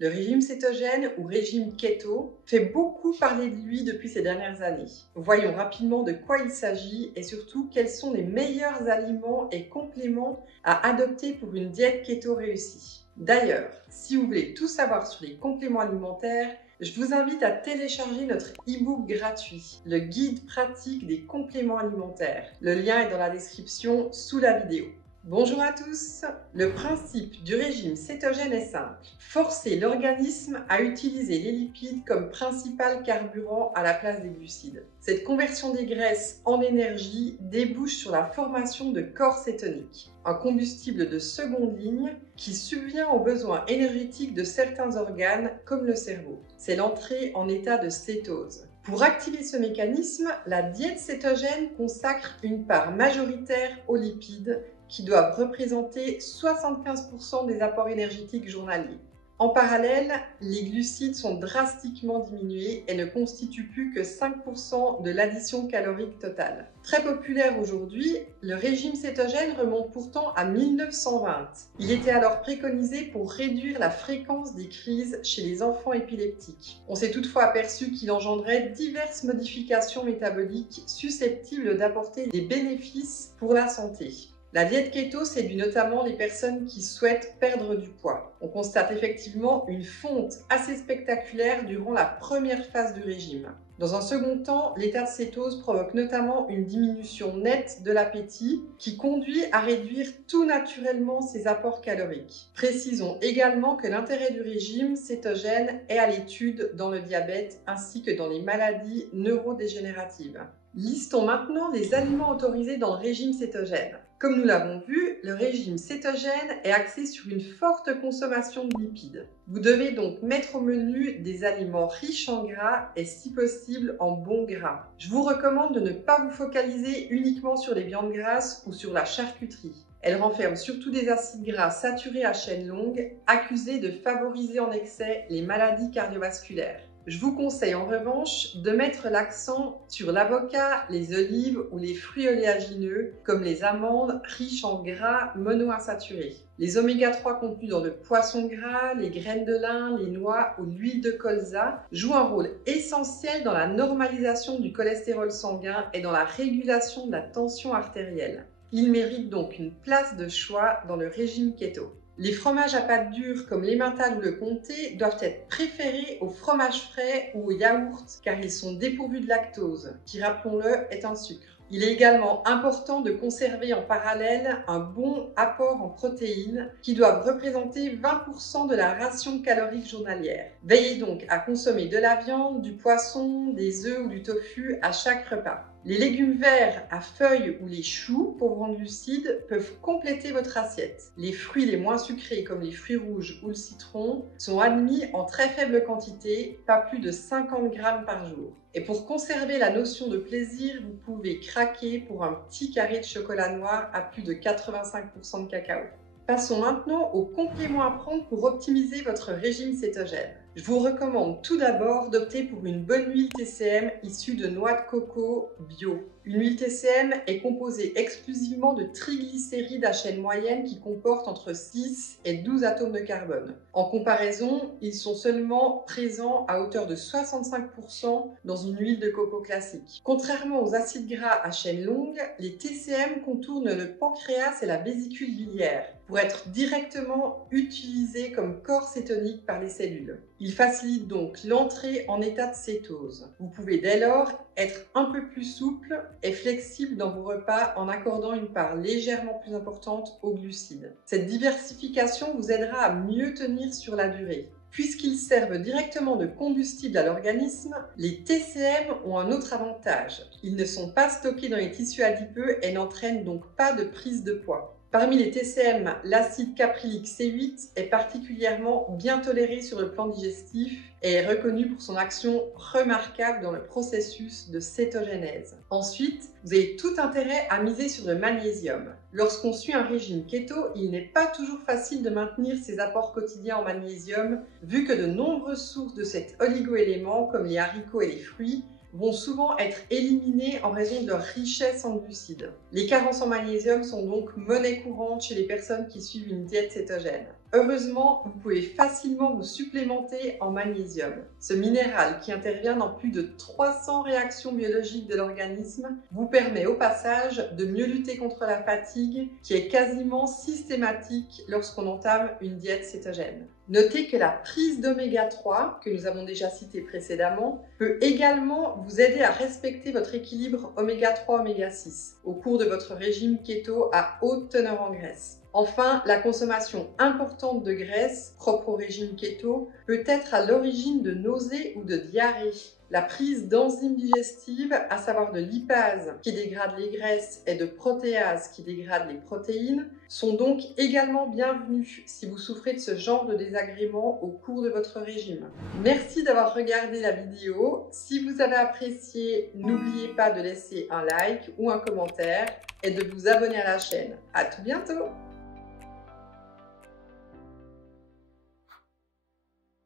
Le régime cétogène ou régime keto fait beaucoup parler de lui depuis ces dernières années. Voyons rapidement de quoi il s'agit et surtout quels sont les meilleurs aliments et compléments à adopter pour une diète keto réussie. D'ailleurs, si vous voulez tout savoir sur les compléments alimentaires, je vous invite à télécharger notre e-book gratuit, le guide pratique des compléments alimentaires. Le lien est dans la description sous la vidéo. Bonjour à tous! Le principe du régime cétogène est simple. Forcer l'organisme à utiliser les lipides comme principal carburant à la place des glucides. Cette conversion des graisses en énergie débouche sur la formation de corps cétoniques, un combustible de seconde ligne qui subvient aux besoins énergétiques de certains organes comme le cerveau. C'est l'entrée en état de cétose. Pour activer ce mécanisme, la diète cétogène consacre une part majoritaire aux lipides qui doivent représenter 75% des apports énergétiques journaliers. En parallèle, les glucides sont drastiquement diminués et ne constituent plus que 5% de l'addition calorique totale. Très populaire aujourd'hui, le régime cétogène remonte pourtant à 1920. Il était alors préconisé pour réduire la fréquence des crises chez les enfants épileptiques. On s'est toutefois aperçu qu'il engendrait diverses modifications métaboliques susceptibles d'apporter des bénéfices pour la santé. La diète keto séduit notamment les personnes qui souhaitent perdre du poids. On constate effectivement une fonte assez spectaculaire durant la première phase du régime. Dans un second temps, l'état de cétose provoque notamment une diminution nette de l'appétit qui conduit à réduire tout naturellement ses apports caloriques. Précisons également que l'intérêt du régime cétogène est à l'étude dans le diabète ainsi que dans les maladies neurodégénératives. Listons maintenant les aliments autorisés dans le régime cétogène. Comme nous l'avons vu, le régime cétogène est axé sur une forte consommation de lipides. Vous devez donc mettre au menu des aliments riches en gras et si possible en bons gras. Je vous recommande de ne pas vous focaliser uniquement sur les viandes grasses ou sur la charcuterie. Elles renferment surtout des acides gras saturés à chaîne longue, accusés de favoriser en excès les maladies cardiovasculaires. Je vous conseille en revanche de mettre l'accent sur l'avocat, les olives ou les fruits oléagineux comme les amandes riches en gras monoinsaturés. Les oméga 3 contenus dans le poisson gras, les graines de lin, les noix ou l'huile de colza jouent un rôle essentiel dans la normalisation du cholestérol sanguin et dans la régulation de la tension artérielle. Ils méritent donc une place de choix dans le régime keto. Les fromages à pâte dure comme l'emmental ou le comté doivent être préférés aux fromages frais ou aux yaourts car ils sont dépourvus de lactose, qui rappelons-le est un sucre. Il est également important de conserver en parallèle un bon apport en protéines qui doivent représenter 20% de la ration calorique journalière. Veillez donc à consommer de la viande, du poisson, des œufs ou du tofu à chaque repas. Les légumes verts à feuilles ou les choux, pauvres en glucides, peuvent compléter votre assiette. Les fruits les moins sucrés comme les fruits rouges ou le citron sont admis en très faible quantité, pas plus de 50 grammes par jour. Et pour conserver la notion de plaisir, vous pouvez craquer pour un petit carré de chocolat noir à plus de 85% de cacao. Passons maintenant aux compléments à prendre pour optimiser votre régime cétogène. Je vous recommande tout d'abord d'opter pour une bonne huile TCM issue de noix de coco bio. Une huile TCM est composée exclusivement de triglycérides à chaîne moyenne qui comportent entre 6 et 12 atomes de carbone. En comparaison, ils sont seulement présents à hauteur de 65% dans une huile de coco classique. Contrairement aux acides gras à chaîne longue, les TCM contournent le pancréas et la vésicule biliaire pour être directement utilisés comme corps cétonique par les cellules. Ils facilitent donc l'entrée en état de cétose. Vous pouvez dès lors être un peu plus souple et flexible dans vos repas en accordant une part légèrement plus importante aux glucides. Cette diversification vous aidera à mieux tenir sur la durée. Puisqu'ils servent directement de combustible à l'organisme, les TCM ont un autre avantage. Ils ne sont pas stockés dans les tissus adipeux et n'entraînent donc pas de prise de poids. Parmi les TCM, l'acide caprylique C8 est particulièrement bien toléré sur le plan digestif et est reconnu pour son action remarquable dans le processus de cétogénèse. Ensuite, vous avez tout intérêt à miser sur le magnésium. Lorsqu'on suit un régime keto, il n'est pas toujours facile de maintenir ses apports quotidiens en magnésium, vu que de nombreuses sources de cet oligoélément, comme les haricots et les fruits, vont souvent être éliminés en raison de leur richesse en glucides. Les carences en magnésium sont donc monnaie courante chez les personnes qui suivent une diète cétogène. Heureusement, vous pouvez facilement vous supplémenter en magnésium. Ce minéral, qui intervient dans plus de 300 réactions biologiques de l'organisme, vous permet au passage de mieux lutter contre la fatigue qui est quasiment systématique lorsqu'on entame une diète cétogène. Notez que la prise d'oméga 3, que nous avons déjà citée précédemment, peut également vous aider à respecter votre équilibre oméga 3 oméga 6 au cours de votre régime keto à haute teneur en graisse. Enfin, la consommation importante de graisse, propre au régime keto, peut être à l'origine de nausées ou de diarrhées. La prise d'enzymes digestives, à savoir de lipase qui dégrade les graisses et de protéase qui dégrade les protéines, sont donc également bienvenues si vous souffrez de ce genre de désagréments au cours de votre régime. Merci d'avoir regardé la vidéo. Si vous avez apprécié, n'oubliez pas de laisser un like ou un commentaire et de vous abonner à la chaîne. À tout bientôt!